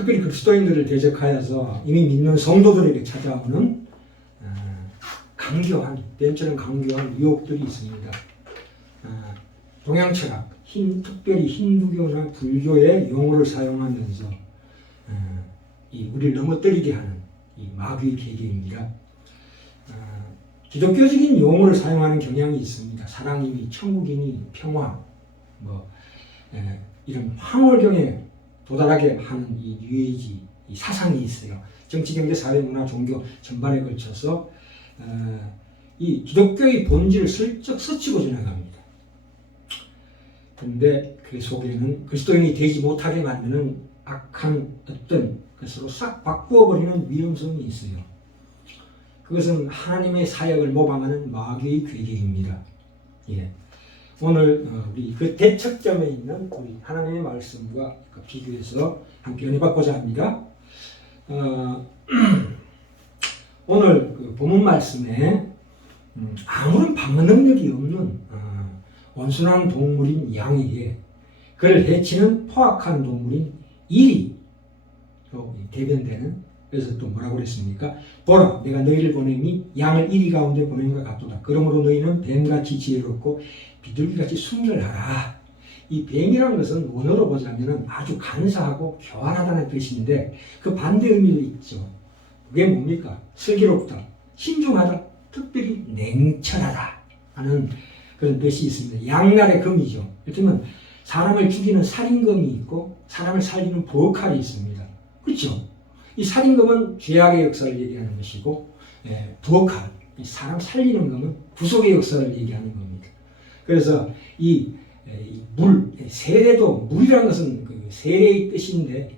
특별히 그리스도인들을 대적하여서 이미 믿는 성도들에게 찾아오는 강교한, 뱀처럼 강교한 유혹들이 있습니다. 동양철학, 특별히 힌두교나 불교의 용어를 사용하면서 우리를 넘어뜨리게 하는 이 마귀의 계계입니다. 기독교적인 용어를 사용하는 경향이 있습니다. 사랑이니 천국이니 평화, 이런 황홀경에 도달하게 하는 이 유해지, 이 사상이 있어요. 정치, 경제, 사회, 문화, 종교 전반에 걸쳐서 이 기독교의 본질을 슬쩍 스치고 지나갑니다. 그런데 그 속에는 그리스도인이 되지 못하게 만드는 악한 어떤 것으로 싹 바꾸어버리는 위험성이 있어요. 그것은 하나님의 사역을 모방하는 마귀의 괴계입니다. 예. 오늘 우리 그 대척점에 있는 우리 하나님의 말씀과 비교해서 함께 연애받고자 합니다. 오늘 그 본문 말씀에 아무런 방어 능력이 없는 온순한 동물인 양에게 그를 해치는 포악한 동물인 일이 대변되는, 그래서 또 뭐라고 그랬습니까? 보라, 내가 너희를 보내니 양을 이리 가운데 보내는 것 같도다. 그러므로 너희는 뱀같이 지혜롭고 비둘기같이 순결하라. 이 뱀이라는 것은 원어로 보자면 아주 간사하고 교활하다는 뜻인데 그 반대 의미도 있죠. 그게 뭡니까? 슬기롭다, 신중하다, 특별히 냉철하다 하는 그런 뜻이 있습니다. 양날의 검이죠. 그렇다면 사람을 죽이는 살인검이 있고 사람을 살리는 부엌칼이 있습니다. 그렇죠? 이 살인검은 죄악의 역사를 얘기하는 것이고, 부엌칼, 사람 살리는 검은 구속의 역사를 얘기하는 겁니다. 그래서 이 세례도, 물이라는 것은 그 세례의 뜻인데,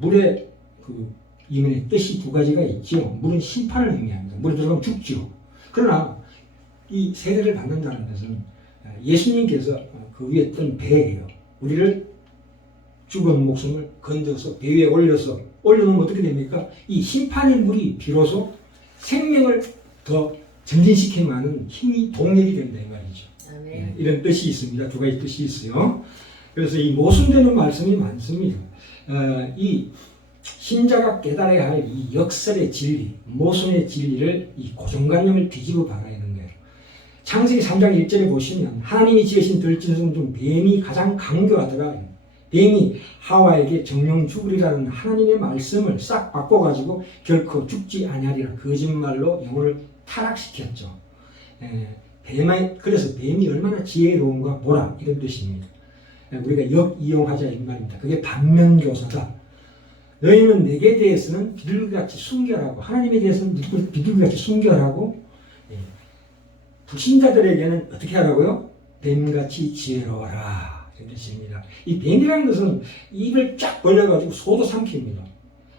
물의 그 이면에 뜻이 두 가지가 있죠. 물은 심판을 의미합니다. 물에 들어가면 죽죠. 그러나 이 세례를 받는다는 것은 예수님께서 그 위에 뜬 배예요. 우리를 죽은 목숨을 건져서 배 위에 올려놓으면 어떻게 됩니까? 이 심판의 물이 비로소 생명을 더 전진시키는 하는 힘이 동력이 된다 이 말이죠. 네, 이런 뜻이 있습니다. 두 가지 뜻이 있어요. 그래서 이 모순되는 말씀이 많습니다. 이 신자가 깨달아야 할 이 역설의 진리, 모순의 진리를, 이 고정관념을 뒤집어 봐야 하는 거예요. 창세기 3장 1절에 보시면 하나님이 지으신 들짐승 중 뱀이 가장 강교하더라. 뱀이 하와에게 정령 죽으리라는 하나님의 말씀을 싹 바꿔가지고 결코 죽지 아니하리라 거짓말로 영혼을 타락시켰죠. 그래서 뱀이 얼마나 지혜로운가 보라, 이런 뜻입니다. 우리가 역이용하자 이 말입니다. 그게 반면교사다. 너희는 내게 대해서는 비둘기같이 순결하고 하나님에 대해서는 비둘기같이 순결하고, 불신자들에게는 어떻게 하라고요? 뱀같이 지혜로워라, 이런 뜻입니다. 이 뱀이라는 것은 입을 쫙 벌려가지고 소도 삼킵니다.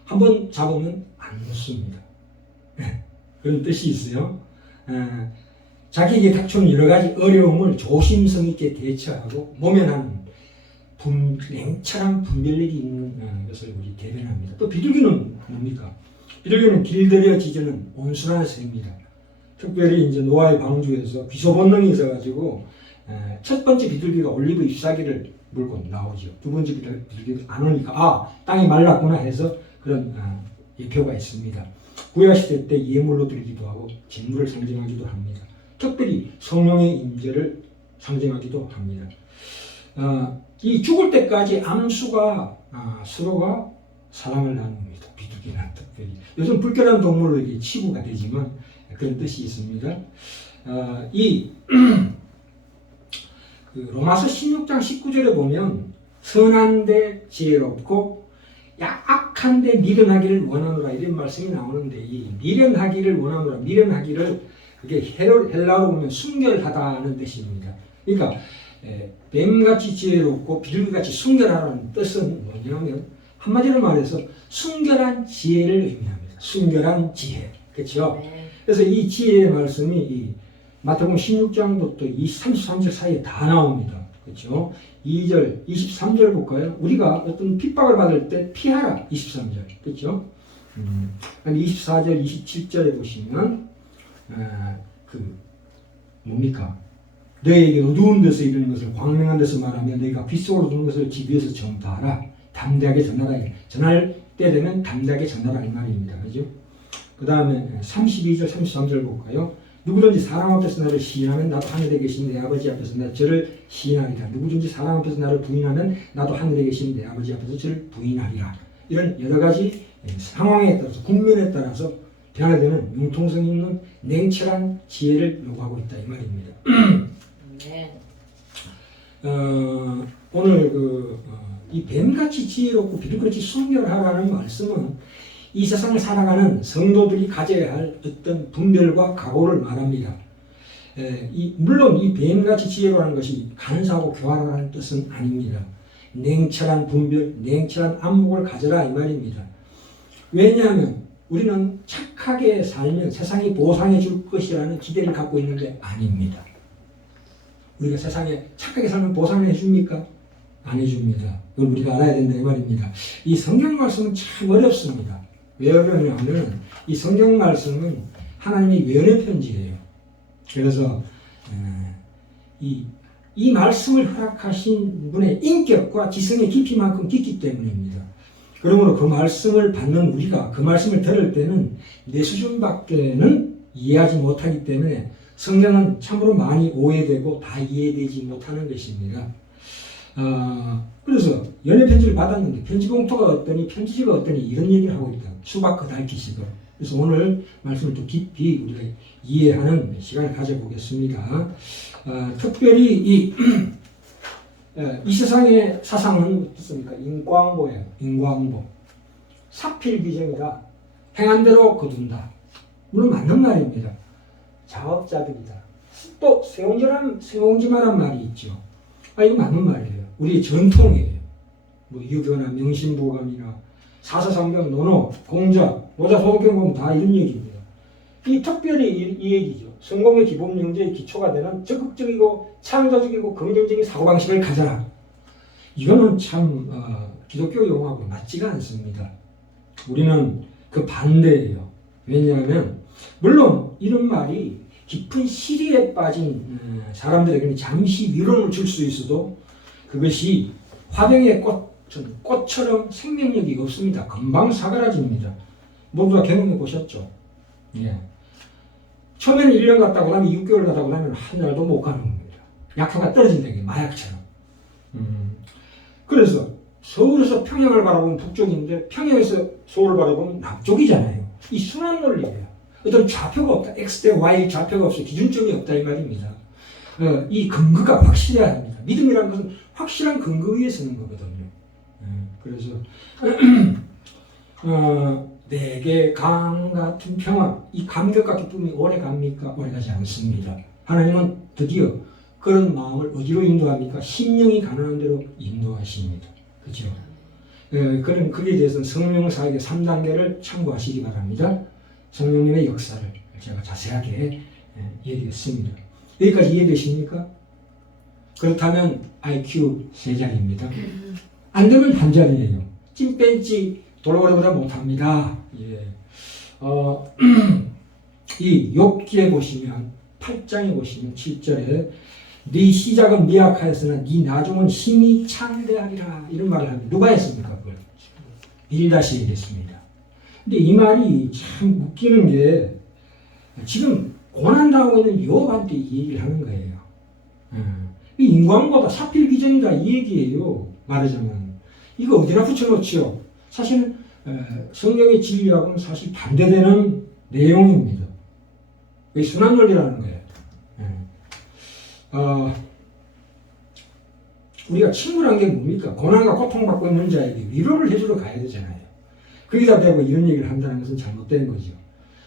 한번 잡으면 안 놓습니다. 그런 뜻이 있어요. 자기에게 닥쳐온 여러 가지 어려움을 조심성 있게 대처하고 모면하는 냉철한 분별력이 있는 것을 우리 대변합니다. 또 비둘기는 뭡니까? 비둘기는 길들여 지저는 온순한 새입니다. 특별히 이제 노아의 방주에서 귀소 본능이 있어가지고 첫 번째 비둘기가 올리브 잎사귀를 물고 나오죠. 두 번째 비둘기가 안 오니까 땅이 말랐구나 해서 그런 예표가 있습니다. 구약시대 때 예물로 드리기도 하고 진물을 상징하기도 합니다. 특별히 성령의 임재를 상징하기도 합니다. 이 죽을 때까지 암수가 서로가 사랑을 나눕니다. 비둘기는 특별히. 요즘 불결한 동물로 치부가 되지만 그런 뜻이 있습니다. 그 로마서 16장 19절에 보면 선한데 지혜롭고 악한데 미련하기를 원하노라, 이런 말씀이 나오는데, 이 미련하기를 원하노라, 미련하기를 그게 헬라어로 보면 순결하다는 뜻입니다. 그러니까 뱀같이 지혜롭고 비둘기같이 순결하라는 뜻은 뭐냐면 한마디로 말해서 순결한 지혜를 의미합니다. 순결한 지혜. 그렇죠? 그래서 이 지혜의 말씀이 이 마태복음 16장부터 33절 사이에 다 나옵니다. 그렇죠? 2절, 23절 볼까요? 우리가 어떤 핍박을 받을 때 피하라. 23절. 그렇죠? 24절, 27절에 보시면 뭡니까? 너희에게 어두운 데서 이르는 것을 광명한 데서 말하며 너희가 빛 속으로 두는 것을 집 위에서 전파하라. 담대하게 전하라. 전할 때 되면 담대하게 전하라 이 말입니다. 그죠? 그 다음에 32절, 33절 볼까요? 누구든지 사람 앞에서 나를 시인하면 나도 하늘에 계신 내 아버지 앞에서 저를 시인하리라. 누구든지 사람 앞에서 나를 부인하면 나도 하늘에 계신 내 아버지 앞에서 저를 부인하리라. 이런 여러 가지 상황에 따라서 국면에 따라서 변화되는 융통성 있는 냉철한 지혜를 요구하고 있다 이 말입니다. 네. 오늘 이 뱀같이 지혜롭고 비둘기같이 순결하라는 말씀은 이 세상을 살아가는 성도들이 가져야 할 어떤 분별과 각오를 말합니다. 물론 이 뱀같이 지혜로라는 것이 간사하고 교활하라는 뜻은 아닙니다. 냉철한 분별, 냉철한 안목을 가져라 이 말입니다. 왜냐하면 우리는 착하게 살면 세상이 보상해 줄 것이라는 기대를 갖고 있는데 아닙니다. 우리가 세상에 착하게 살면 보상을 해줍니까? 안 해줍니다. 그걸 우리가 알아야 된다 이 말입니다. 이 성경 말씀은 참 어렵습니다. 왜 어려우냐면 이 성경 말씀은 하나님의 외연의 편지예요. 그래서 이 말씀을 허락하신 분의 인격과 지성의 깊이만큼 깊기 때문입니다. 그러므로 그 말씀을 받는 우리가 그 말씀을 들을 때는 내 수준밖에는 이해하지 못하기 때문에 성경은 참으로 많이 오해되고 다 이해되지 못하는 것입니다. 그래서 연애 편지를 받았는데 편지 봉투가 어떠니 편지지가 어떠니 이런 얘기를 하고 있다. 수박 긋핥기식으로. 그래서 오늘 말씀을 좀 깊이 우리가 이해하는 시간을 가져보겠습니다. 특별히 이 세상의 사상은 어떻습니까? 인과응보예요. 인과응보. 사필귀정이라 행한 대로 거둔다. 물론 맞는 말입니다. 자업자득이다. 또 세옹지마란 말이 있죠. 이거 맞는 말이에요. 우리의 전통이에요. 뭐 유교나 명심보감이나 사서성경, 논어, 공자, 노자소득경 보면 다 이런 얘기입니다. 이 특별히 이 얘기죠. 성공의 기본 명제의 기초가 되는 적극적이고 창조적이고 긍정적인 사고방식을 가져라. 이거는 참 기독교 용어하고 맞지가 않습니다. 우리는 그 반대예요. 왜냐하면 물론 이런 말이 깊은 시리에 빠진 사람들에게는 잠시 위로를 줄 수 있어도 그것이 화병의 꽃처럼 생명력이 없습니다. 금방 사그라집니다. 모두 다 경험해 보셨죠? 예. 처음에는 1년 갔다고 하면 6개월 갔다고 하면 한 달도 못 가는 겁니다. 약효가 떨어진다는 게 마약처럼. 그래서 서울에서 평양을 바라보면 북쪽인데 평양에서 서울을 바라보면 남쪽이잖아요. 이 순환 논리예요. 어떤 좌표가 없다. X 대 Y 좌표가 없어. 기준점이 없다 이 말입니다. 이 근거가 확실해야 합니다. 믿음이라는 것은 확실한 근거 위에 서는 거거든요. 그래서 내게 강 같은 평화, 이 감격과 기쁨이 오래 갑니까? 오래 가지 않습니다. 하나님은 드디어 그런 마음을 어디로 인도합니까? 심령이 가난한 대로 인도하십니다. 그렇죠? 그런 그에 대해서는 성령사역의 3단계를 참고하시기 바랍니다. 성령님의 역사를 제가 자세하게 얘기했습니다. 여기까지 이해되십니까? 그렇다면 IQ 3자리입니다. 안 되면 한 자리예요. 찐뺀지 돌고래보다 못합니다. 예. 이 욥기에 보시면 8장에 보시면 7절에 네 시작은 미약하였으나 네 나중은 힘이 창대하리라 이런 말을 합니다. 누가 했습니까? 그걸 빌다시 얘기했습니다. 근데 이 말이 참 웃기는 게 지금 고난당하고 있는 욥한테 이 얘기를 하는 거예요. 이 인광보다 사필귀정이다 이 얘기예요. 말하자면 이거 어디나 붙여놓지요. 사실 성경의 진리하고는 사실 반대되는 내용입니다. 왜 순환론이라는 거예요. 우리가 친구란 게 뭡니까? 고난과 고통받고 있는 자에게 위로를 해주러 가야 되잖아요. 거기다 대고 이런 얘기를 한다는 것은 잘못된 거죠.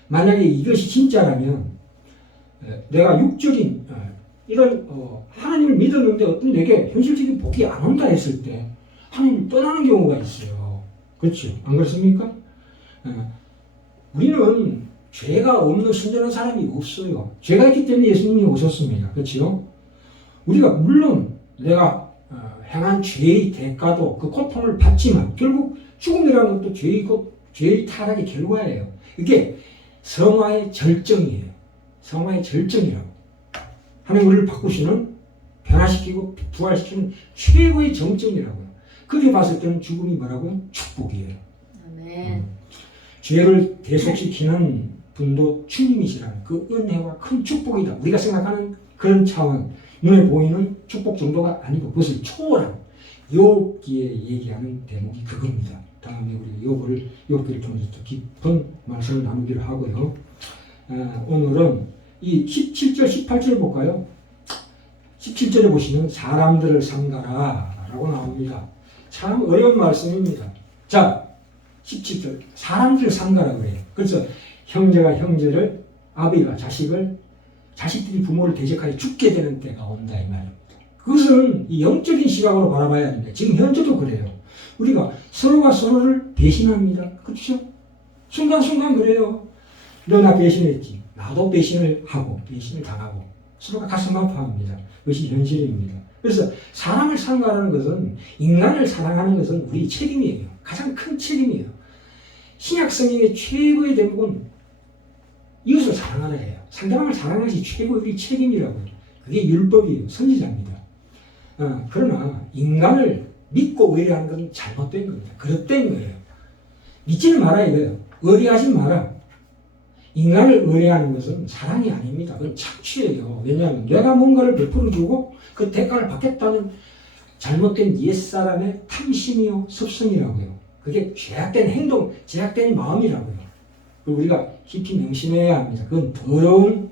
만약에 이것이 진짜라면 내가 육적인 이런 하나님을 믿었는데 어떤 내게 현실적인 복이 안 온다 했을 때 하나님을 떠나는 경우가 있어요. 그렇죠? 안 그렇습니까? 우리는 죄가 없는 순전한 사람이 없어요. 죄가 있기 때문에 예수님이 오셨습니다. 그렇죠? 우리가 물론 내가 행한 죄의 대가도 그 고통을 받지만 결국 죽음이라는 것도 죄의 타락의 결과예요. 이게 성화의 절정이에요. 성화의 절정이라고. 하나님 우리를 바꾸시는, 변화시키고 부활시키는 최고의 정점이라고요. 그렇게 봤을 때는 죽음이 뭐라고요? 축복이에요. 아멘. 죄를 대속시키는 분도 주님이시라는 그 은혜와 큰 축복이다. 우리가 생각하는 그런 차원, 눈에 보이는 축복 정도가 아니고 그것을 초월한 욥기에 얘기하는 대목이 그겁니다. 다음에 우리 욥기를 통해서 더 깊은 말씀을 나누기로 하고요. 오늘은 이 17절, 18절 볼까요? 17절에 보시면 사람들을 삼가라 라고 나옵니다. 참 어려운 말씀입니다. 자, 17절 사람들을 삼가라 그래요. 그래서 형제가 형제를, 아비가 자식을, 자식들이 부모를 대적하여 죽게 되는 때가 온다 이 말입니다. 그것은 이 영적인 시각으로 바라봐야 합니다. 지금 현재도 그래요. 우리가 서로가 서로를 배신합니다. 그렇죠? 순간순간 그래요. 너 나 배신했지. 나도 배신을 하고 배신을 당하고 서로가 가슴 아파합니다. 그것이 현실입니다. 그래서 사람을 사랑하는 것은, 인간을 사랑하는 것은 우리 책임이에요. 가장 큰 책임이에요. 신약 성경의 최고의 대목은 이웃을 사랑하라예요. 상대방을 사랑하는 것이 최고의 우리 책임이라고요. 그게 율법이에요. 선지자입니다. 그러나 인간을 믿고 의뢰하는 것은 잘못된 겁니다. 그릇된 거예요. 믿지는 마라 이거예요. 의뢰하지 마라. 인간을 의뢰하는 것은 사랑이 아닙니다. 그건 착취예요. 왜냐하면 내가 뭔가를 베풀어주고 그 대가를 받겠다는 잘못된 옛사람의 탐심이요 습성이라고요. 그게 죄악된 행동, 죄악된 마음이라고요. 우리가 깊이 명심해야 합니다. 그건 더러운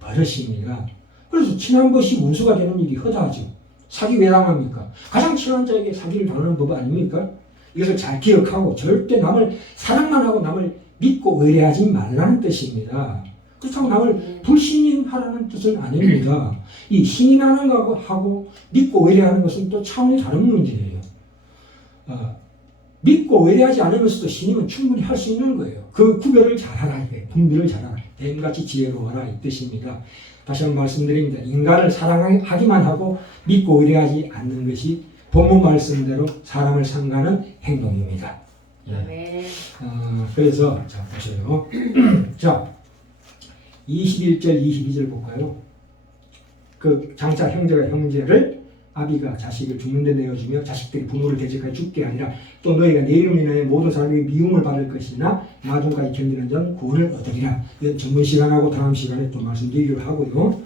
버릇입니다. 그래서 친한 것이 원수가 되는 일이 허다하죠. 사기 왜 당합니까? 가장 친한 자에게 사기를 당하는 법 아닙니까? 이것을 잘 기억하고 절대 남을 사랑만 하고 남을 믿고 의뢰하지 말라는 뜻입니다. 그렇다고 남을 불신임하라는 뜻은 아닙니다. 이 신임하는 거하고 믿고 의뢰하는 것은 또 차원이 다른 문제예요. 믿고 의뢰하지 않으면서도 신임은 충분히 할 수 있는 거예요. 그 구별을 잘하라 이게 분별을 잘하라. 뱀같이 지혜로워라 이 뜻입니다. 다시 한번 말씀드립니다. 인간을 사랑하기만 하고 믿고 의뢰하지 않는 것이 본문 말씀대로 사람을 상가는 행동입니다. 네. 그래서 자 보세요. 자 21절 22절 볼까요? 그 장차 형제가 형제를, 아비가 자식을 죽는 데 내어주며 자식들이 부모를 대적하여 죽게 아니라 또 너희가 내 이름으로 인하여 모든 사람이 미움을 받을 것이나 나중까지 견디는 자는 구원을 얻으리라. 이건 전문 시간하고 다음 시간에 또 말씀드리기로 하고요.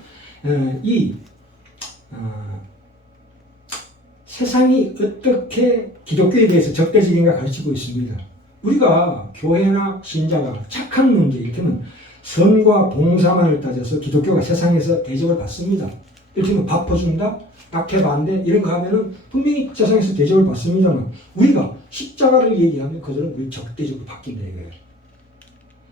세상이 어떻게 기독교에 대해서 적대적인가 가르치고 있습니다. 우리가 교회나 신자가 착한 문제, 이를테면 선과 봉사만을 따져서 기독교가 세상에서 대접을 받습니다. 이를테면 밥 퍼준다, 낙태 반대 이런 거 하면은 분명히 세상에서 대접을 받습니다만, 우리가 십자가를 얘기하면 그들은 우리 적대적으로 바뀐다 이거예요.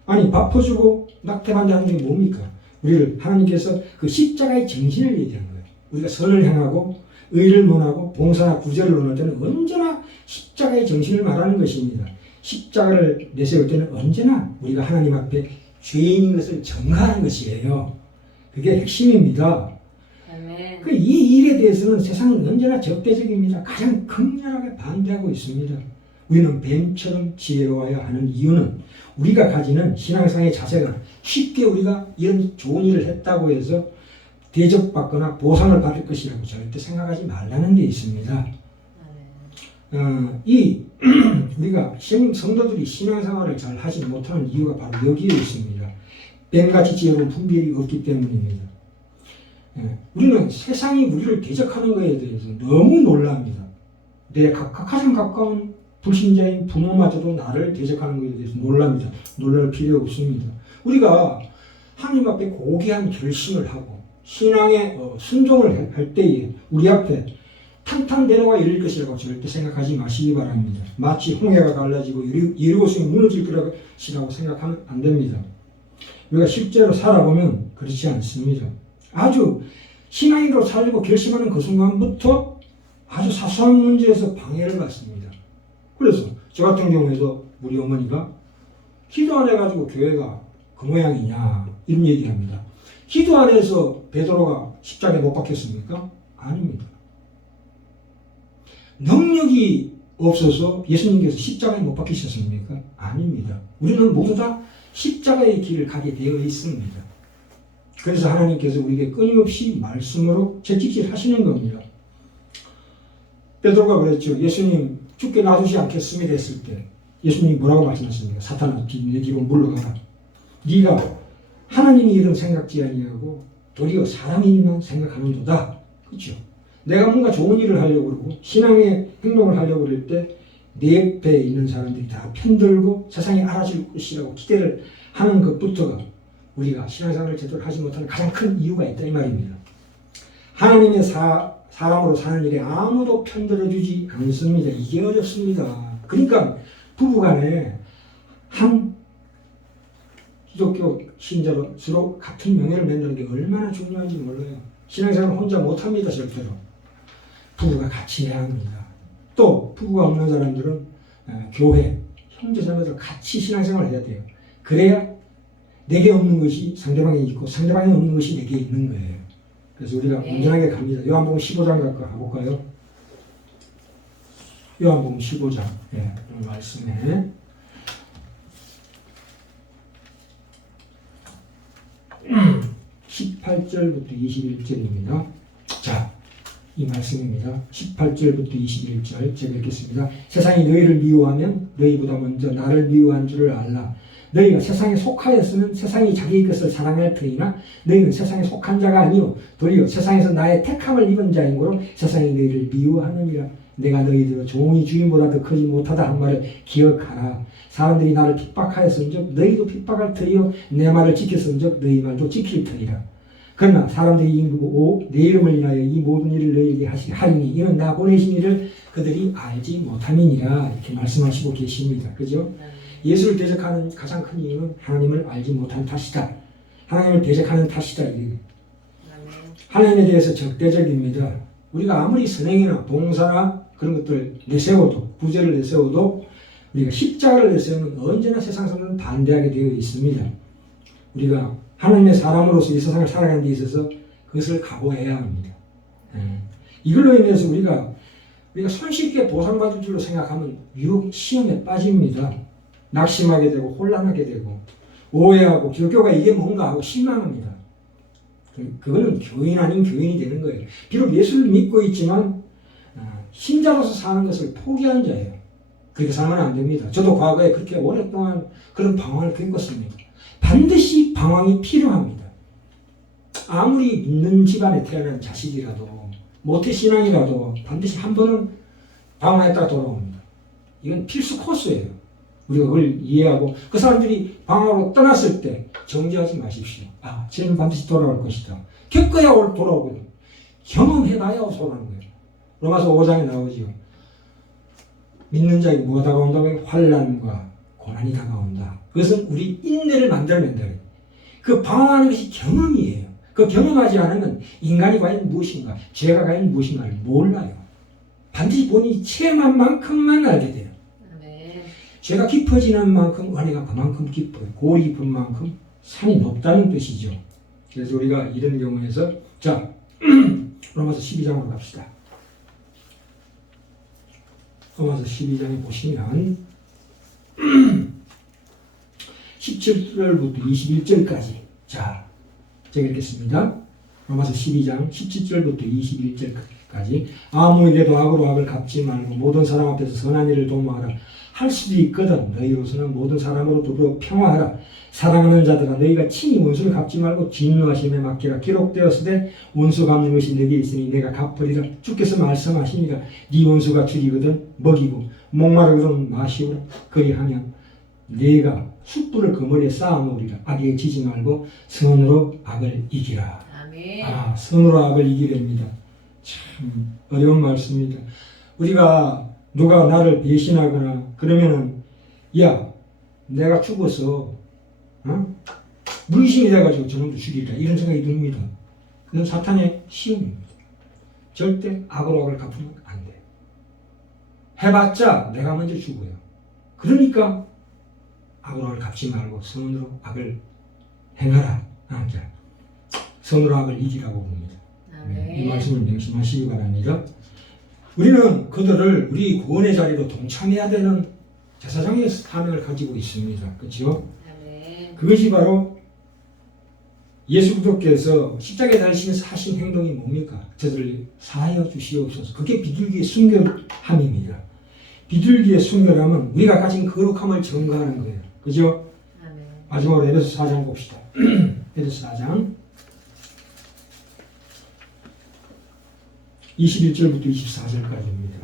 아니 밥 퍼주고 낙태 반대하는 게 뭡니까? 우리를 하나님께서 그 십자가의 정신을 얘기하는 거예요. 우리가 선을 행하고 의를 논하고 봉사나 구제를 논할 때는 언제나 십자가의 정신을 말하는 것입니다. 십자가를 내세울 때는 언제나 우리가 하나님 앞에 죄인인 것을 전가하는 것이에요. 그게 핵심입니다. 이 일에 대해서는 세상은 언제나 적대적입니다. 가장 극렬하게 반대하고 있습니다. 우리는 뱀처럼 지혜로워야 하는 이유는 우리가 가지는 신앙상의 자세가 쉽게 우리가 이런 좋은 일을 했다고 해서 대접받거나 보상을 받을 것이라고 절대 생각하지 말라는 데 있습니다. 우리가 성도들이 신앙생활을 잘 하지 못하는 이유가 바로 여기에 있습니다. 뱀같이 지혜로운 분별이 없기 때문입니다. 우리는 세상이 우리를 대적하는 것에 대해서 너무 놀랍니다. 내 가장 가까운 불신자인 부모마저도 나를 대적하는 것에 대해서 놀랍니다. 놀랄 필요 없습니다. 우리가 하나님 앞에 고귀한 결심을 하고 신앙에 순종을 할 때에 우리 앞에 탄탄대로가 열릴 것이라고 절대 생각하지 마시기 바랍니다. 마치 홍해가 갈라지고 예리고성이 무너질 것이라고 생각하면 안 됩니다. 우리가 실제로 살아보면 그렇지 않습니다. 아주 신앙인으로 살고 결심하는 그 순간부터 아주 사소한 문제에서 방해를 받습니다. 그래서 저 같은 경우에도 우리 어머니가 기도 안 해가지고 교회가 그 모양이냐 이런 얘기합니다. 기도 안 해서 베드로가 십자가에 못 박혔습니까? 아닙니다. 능력이 없어서 예수님께서 십자가에 못 박히셨습니까? 아닙니다. 우리는 모두 다 십자가의 길을 가게 되어 있습니다. 그래서 하나님께서 우리에게 끊임없이 말씀으로 채찍질 하시는 겁니다. 베드로가 그랬죠. 예수님 죽게 놔두지 않겠습니다 했을 때 예수님이 뭐라고 말씀하십니까? 사탄아 내 뒤로 물러가라. 네가 하나님이 이름 생각지 아니하고 도리어 사람의 일만 생각하는도다. 그렇죠? 내가 뭔가 좋은 일을 하려고 그러고 신앙의 행동을 하려고 그럴 때 내 옆에 있는 사람들이 다 편들고 세상이 알아줄 것이라고 기대를 하는 것부터가 우리가 신앙생활을 제대로 하지 못하는 가장 큰 이유가 있다 이 말입니다. 하나님의 사람으로 사는 일에 아무도 편들어주지 않습니다. 이게 어렵습니다. 그러니까 부부간에 한 기독교 신자로 서로 같은 명예를 맺는 게 얼마나 중요한지 몰라요. 신앙생활을 혼자 못합니다. 절대로. 부부가 같이 해야 합니다. 또 부부가 없는 사람들은 교회, 형제자매들 같이 신앙생활을 해야 돼요. 그래야 내게 없는 것이 상대방에 있고 상대방에 없는 것이 내게 있는 거예요. 그래서 우리가 온전하게 갑니다. 요한복음 15장 가볼까요? 요한복음 15장 오늘 말씀에 18절부터 21절입니다. 자, 이 말씀입니다. 18절부터 21절 제가 읽겠습니다. 세상이 너희를 미워하면 너희보다 먼저 나를 미워한 줄을 알라. 너희가 세상에 속하였으면 세상이 자기 것을 사랑할 터이나 너희는 세상에 속한 자가 아니요 도리어 세상에서 나의 택함을 입은 자인 거로 세상이 너희를 미워하느니라. 내가 너희들을 종이 주인보다 더 크지 못하다 한 말을 기억하라. 사람들이 나를 핍박하였은즉 너희도 핍박할 터이요 내 말을 지켰은즉 너희 말도 지킬 터이라. 그러나 사람들이 내 이름을 인하여 이 모든 일을 너희에게 하리니 이는 나 보내신 이를 그들이 알지 못함이니라. 이렇게 말씀하시고 계십니다. 그죠? 예수를 대적하는 가장 큰 이유는 하나님을 알지 못한 탓이다. 하나님을 대적하는 탓이다. 하나님에 대해서 적대적입니다. 우리가 아무리 선행이나 봉사나 그런 것들을 내세워도 구제를 내세워도 우리가 십자가를 내세우면 언제나 세상 사람들은 반대하게 되어 있습니다. 우리가 하나님의 사람으로서 이 세상을 살아가는 데 있어서 그것을 각오해야 합니다. 이걸로 인해서 우리가 손쉽게 보상받을 줄로 생각하면 유혹 시험에 빠집니다. 낙심하게 되고 혼란하게 되고 오해하고 기독교가 이게 뭔가 하고 실망합니다. 그거는 교인 아닌 교인이 되는 거예요. 비록 예수를 믿고 있지만 신자로서 사는 것을 포기한 자예요. 그렇게 살면 안 됩니다. 저도 과거에 그렇게 오랫동안 그런 방황을 겪었습니다. 반드시 방황이 필요합니다. 아무리 믿는 집안에 태어난 자식이라도 모태신앙이라도 반드시 한 번은 방황했다가 돌아옵니다. 이건 필수 코스예요. 우리가 그걸 이해하고 그 사람들이 방황으로 떠났을 때 정지하지 마십시오. 쟤는 반드시 돌아올 것이다. 겪어야 돌아오거든요. 경험해봐야 돌아오는 거예요. 로마서 5장에 나오죠. 믿는 자에게 뭐가 다가온다고? 환난과 고난이 다가온다. 그것은 우리 인내를 만들어낸다. 그 방황하는 것이 경험이에요. 그 경험하지 않으면 인간이 과연 무엇인가, 죄가 과연 무엇인가를 몰라요. 반드시 본인이 체험한 만큼만 알게 돼요. 죄가 깊어지는 만큼 은혜가 그만큼 깊어요. 골이 깊은 만큼 산이 높다는 뜻이죠. 그래서 우리가 이런 경우에서 자 로마서 12장으로 갑시다. 로마서 12장에 보시면 17절부터 21절까지 자 제가 읽겠습니다. 로마서 12장 17절부터 21절까지 아무 일에도 악으로 악을 갚지 말고 모든 사람 앞에서 선한 일을 도모하라. 할 수도 있거든. 너희로서는 모든 사람으로 더불어 평화하라. 사랑하는 자들아 너희가 친히 원수를 갚지 말고 진노하심에 맡기라. 기록되었으되 원수 갚는 것이 내게 있으니 내가 갚으리라. 주께서 말씀하시니라. 네 원수가 죽이거든 먹이고 목마르거든 마시오라. 그리하면 네가 숯불을 그 머리에 쌓아놓으리라. 악에 지지 말고 선으로 악을 이기라. 아멘. 선으로 악을 이기랍니다. 참 어려운 말씀입니다. 우리가 누가 나를 배신하거나 그러면은 야 내가 죽어서 물귀신이 돼가지고 저놈도 죽이라 이런 생각이 듭니다. 그건 사탄의 시험입니다. 절대 악으로 악을 갚으면 안 돼요. 해봤자 내가 먼저 죽어요. 그러니까 악으로 악을 갚지 말고 선으로 악을 행하라. 선으로 악을 이기라고 봅니다. 이 말씀을 명심하시기 바랍니다. 우리는 그들을 우리 구원의 자리로 동참해야 되는 제사장의 사명을 가지고 있습니다. 그렇죠? 그것이 바로 예수 그리스도께서 십자가에 달리시면서 하신 행동이 뭡니까? 저들을 사하여 주시옵소서. 그게 비둘기의 순결함입니다. 비둘기의 순결함은 우리가 가진 거룩함을 증거하는 거예요. 그죠? 아멘. 마지막으로 에베소 4장 봅시다. 에베소 4장 21절부터 24절까지입니다.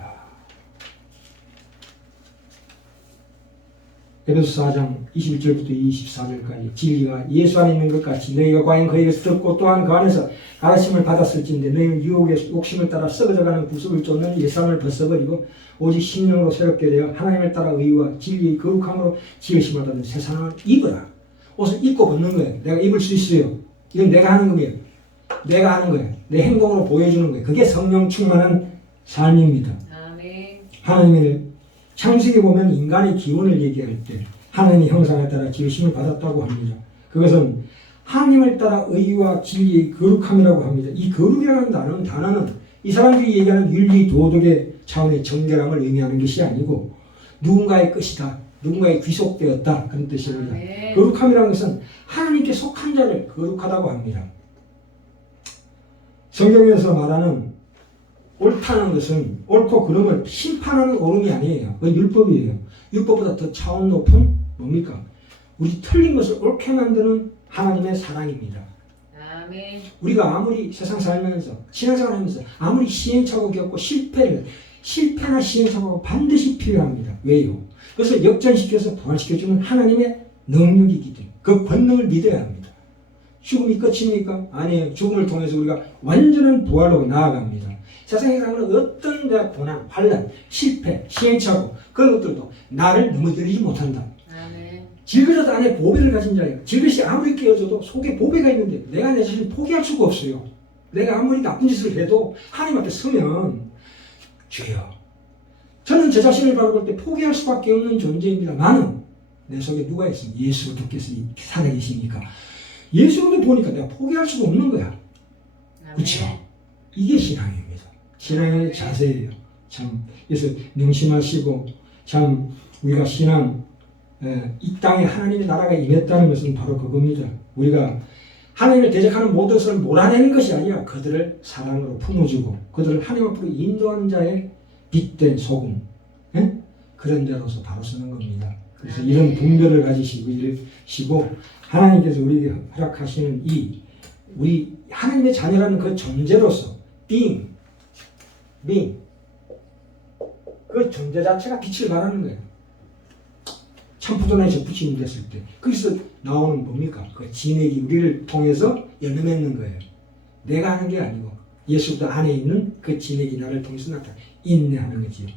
에베소 4장 21절부터 24절까지 진리가 예수 안에 있는 것 같이 너희가 과연 그에게서 듣고 또한 그 안에서 가르침을 받았을진데 너희는 유혹의 욕심을 따라 썩어져가는 구습을 쫓는 옛사람을 벗어버리고 오직 신령으로 새롭게 되어 하나님을 따라 의와 진리의 거룩함으로 지으심을 받은 새 사람을 입어라. 옷을 입고 벗는 거예요. 내가 입을 수 있어요. 이건 내가 하는 거예요. 내가 하는 거예요. 내 행동으로 보여주는 거예요. 그게 성령 충만한 삶입니다. 아멘. 하나님의 창세기 보면 인간의 기원을 얘기할 때 하나님의 형상에 따라 지으심을 받았다고 합니다. 그것은 하나님을 따라 의와 진리의 거룩함이라고 합니다. 이 거룩이라는 단어는 이 사람들이 얘기하는 윤리 도덕의 차원의 정결함을 의미하는 것이 아니고 누군가의 것이다, 누군가에 귀속되었다 그런 뜻입니다. 아멘. 거룩함이라는 것은 하나님께 속한 자를 거룩하다고 합니다. 성경에서 말하는 옳다는 것은 옳고 그름을 심판하는 옳음이 아니에요. 그건 율법이에요. 율법보다 더 차원 높은 뭡니까? 우리 틀린 것을 옳게 만드는 하나님의 사랑입니다. 아멘. 우리가 아무리 세상 살면서 신앙생활 하면서 아무리 시행착오 겪고 실패나 시행착오가 반드시 필요합니다. 왜요? 그것을 역전시켜서 부활시켜주는 하나님의 능력이기 때문에 그 권능을 믿어야 합니다. 죽음이 끝입니까? 아니에요. 죽음을 통해서 우리가 완전한 부활로 나아갑니다. 세상에 사는 어떤 고난, 환난, 실패, 시행착오 그런 것들도 나를 넘어뜨리지 못한다. 아멘. 질그릇 안에 보배를 가진 자예요. 질그릇이 아무리 깨어져도 속에 보배가 있는데 내가 내 자신을 포기할 수가 없어요. 내가 아무리 나쁜 짓을 해도 하나님 앞에 서면 죄요. 저는 제 자신을 바라볼 때 포기할 수밖에 없는 존재입니다. 나는 내 속에 누가 있습니까? 예수 그리스도께서 살아계시니까 예수를 보니까 내가 포기할 수가 없는 거야. 그렇죠? 이게 신앙입니다. 신앙의 자세예요. 참 그래서 명심하시고 참 우리가 신앙 이 땅에 하나님의 나라가 임했다는 것은 바로 그겁니다. 우리가 하나님을 대적하는 모든 것을 몰아내는 것이 아니라 그들을 사랑으로 품어주고 그들을 하나님 앞으로 인도하는 자의 빛된 소금 그런 자로서 바로 서는 겁니다. 그래서 이런 분별을 가지시고 하나님께서 우리에게 허락하시는 우리 하나님의 자녀라는 그 존재로서 being 그 존재 자체가 빛을 발하는 거예요. 참포도나무에 붙임이 됐을 때 거기서 나오는 뭡니까? 그 진액이 우리를 통해서 열매 맺는 거예요. 내가 하는 게 아니고 예수도 안에 있는 그 진액이 나를 통해서 나타나 인내하는 거지요.